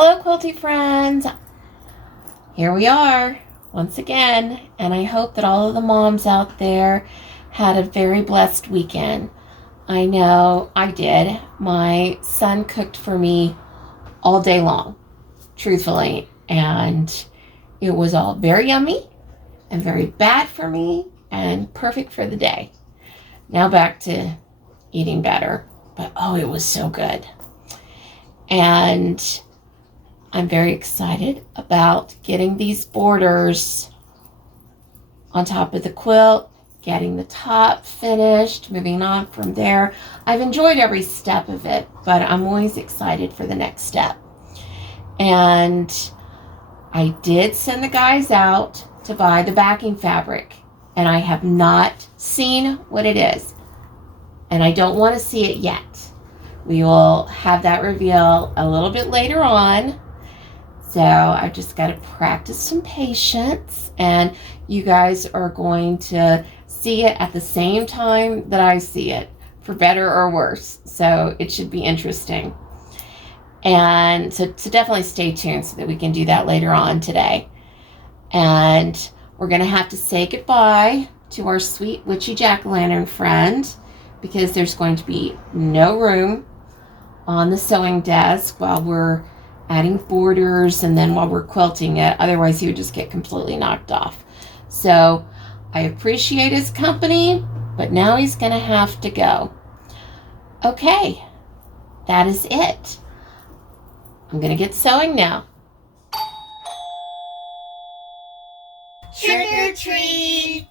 Hello, quilty friends. Here we are once again, and I hope that all of the moms out there had a very blessed weekend. I know I did. My son cooked for me all day long, truthfully, and it was all very yummy and very bad for me and perfect for the day. Now back to eating better, but oh, it was so good. And I'm very excited about getting these borders on top of the quilt, getting the top finished, moving on from there. I've enjoyed every step of it, but I'm always excited for the next step. And I did send the guys out to buy the backing fabric, and I have not seen what it is. And I don't want to see it yet. We will have that reveal a little bit later on. So I've just got to practice some patience, and you guys are going to see it at the same time that I see it, for better or worse. So it should be interesting. And so definitely stay tuned so that we can do that later on today. And we're going to have to say goodbye to our sweet witchy jack-o'-lantern friend, because there's going to be no room on the sewing desk while we're adding borders and then while we're quilting it. Otherwise, he would just get completely knocked off. So I appreciate his company, but now he's going to have to go. Okay, that is it. I'm going to get sewing now. Trick or treat!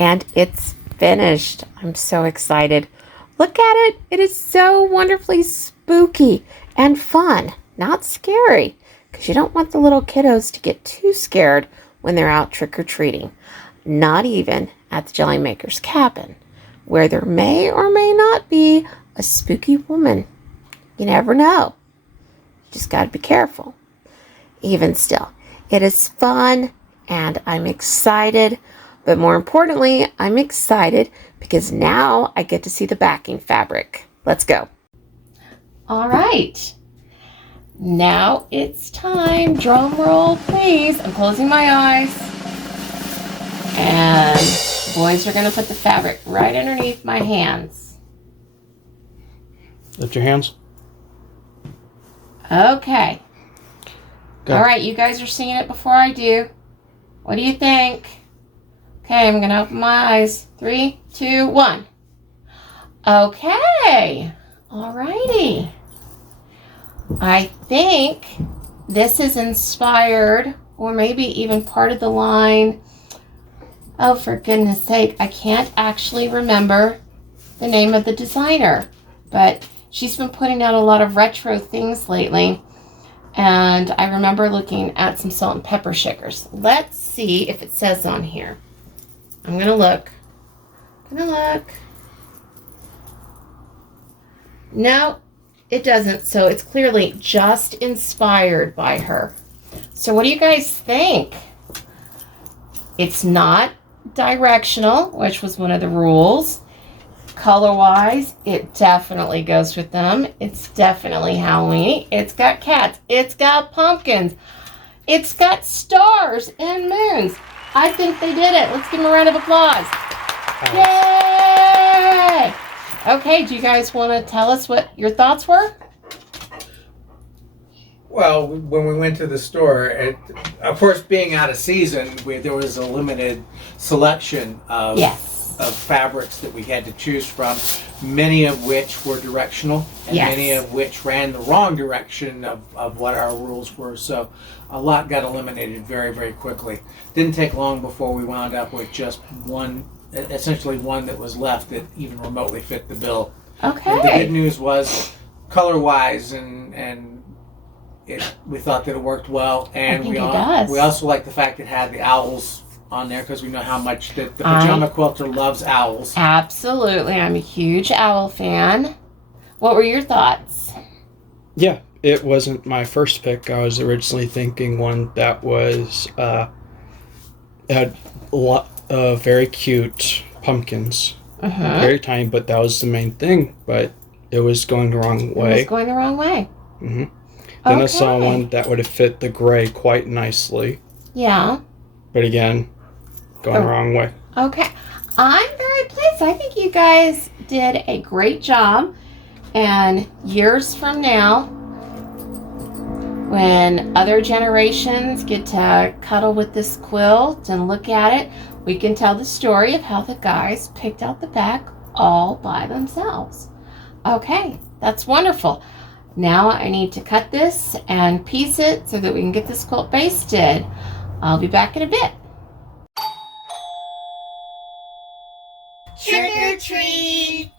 And it's finished. I'm so excited. Look at it. It is so wonderfully spooky and fun, not scary, because you don't want the little kiddos to get too scared when they're out trick-or-treating. Not even at the Jelly Maker's cabin, where there may or may not be a spooky woman. You never know. You just got to be careful. Even still, it is fun and I'm excited. But more importantly, I'm excited because now I get to see the backing fabric. Let's go. All right. Now it's time. Drum roll, please. I'm closing my eyes. And the boys are going to put the fabric right underneath my hands. Lift your hands. Okay. Go. All right, you guys are seeing it before I do. What do you think? Okay, I'm going to open my eyes. 3, 2, 1. Okay. All righty. I think this is inspired, or maybe even part of the line. Oh, for goodness sake, I can't actually remember the name of the designer, but she's been putting out a lot of retro things lately. And I remember looking at some salt and pepper shakers. Let's see if it says on here. I'm going to look. No, it doesn't. So it's clearly just inspired by her. So what do you guys think? It's not directional, which was one of the rules. Color-wise, it definitely goes with them. It's definitely Halloween. It's got cats. It's got pumpkins. It's got stars and moons. I think they did it. Let's give them a round of applause. Yay! Okay, do you guys want to tell us what your thoughts were? Well, when we went to the store, of course, being out of season, there was a limited selection of fabrics that we had to choose from, many of which were directional, and many of which ran the wrong direction of what our rules were. So a lot got eliminated very, very quickly. Didn't take long before we wound up with just one, essentially one that was left that even remotely fit the bill. Okay. And the good news was, color-wise, and we thought that it worked well, and we also liked the fact it had the owls on there because we know how much the Pajama Quilter loves owls. Absolutely. I'm a huge owl fan. What were your thoughts? Yeah, it wasn't my first pick. I was originally thinking one that was had a lot of very cute pumpkins. Very tiny, but that was the main thing. But it was going the wrong way. It was going the wrong way. Then I saw one that would have fit the gray quite nicely. Yeah. But again, going the wrong way. Okay. I'm very pleased. I think you guys did a great job. And years from now, when other generations get to cuddle with this quilt and look at it, we can tell the story of how the guys picked out the back all by themselves. Okay, that's wonderful. Now I need to cut this and piece it so that we can get this quilt basted. I'll be back in a bit. Trick or treat!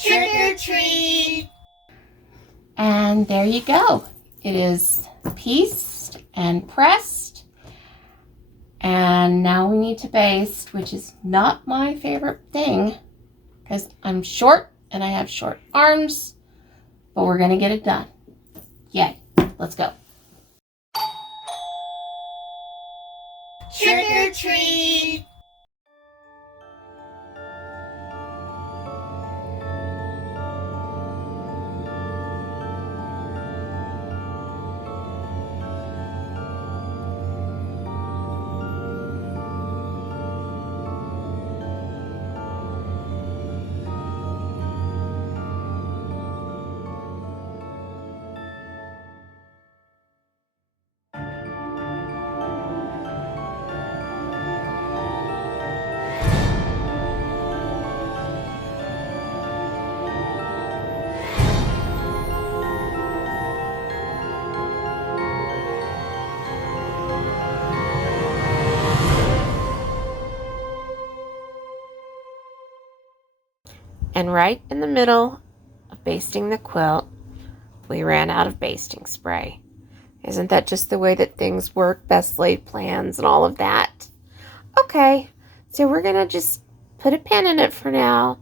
Trick or treat! And there you go. It is pieced and pressed. And now we need to baste, which is not my favorite thing because I'm short and I have short arms, but we're going to get it done. Yay. Let's go. Trick or treat! And right in the middle of basting the quilt, we ran out of basting spray. Isn't that just the way that things work? Best laid plans and all of that. Okay, so we're going to just put a pin in it for now,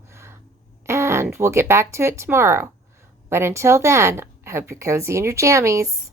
and we'll get back to it tomorrow. But until then, I hope you're cozy in your jammies.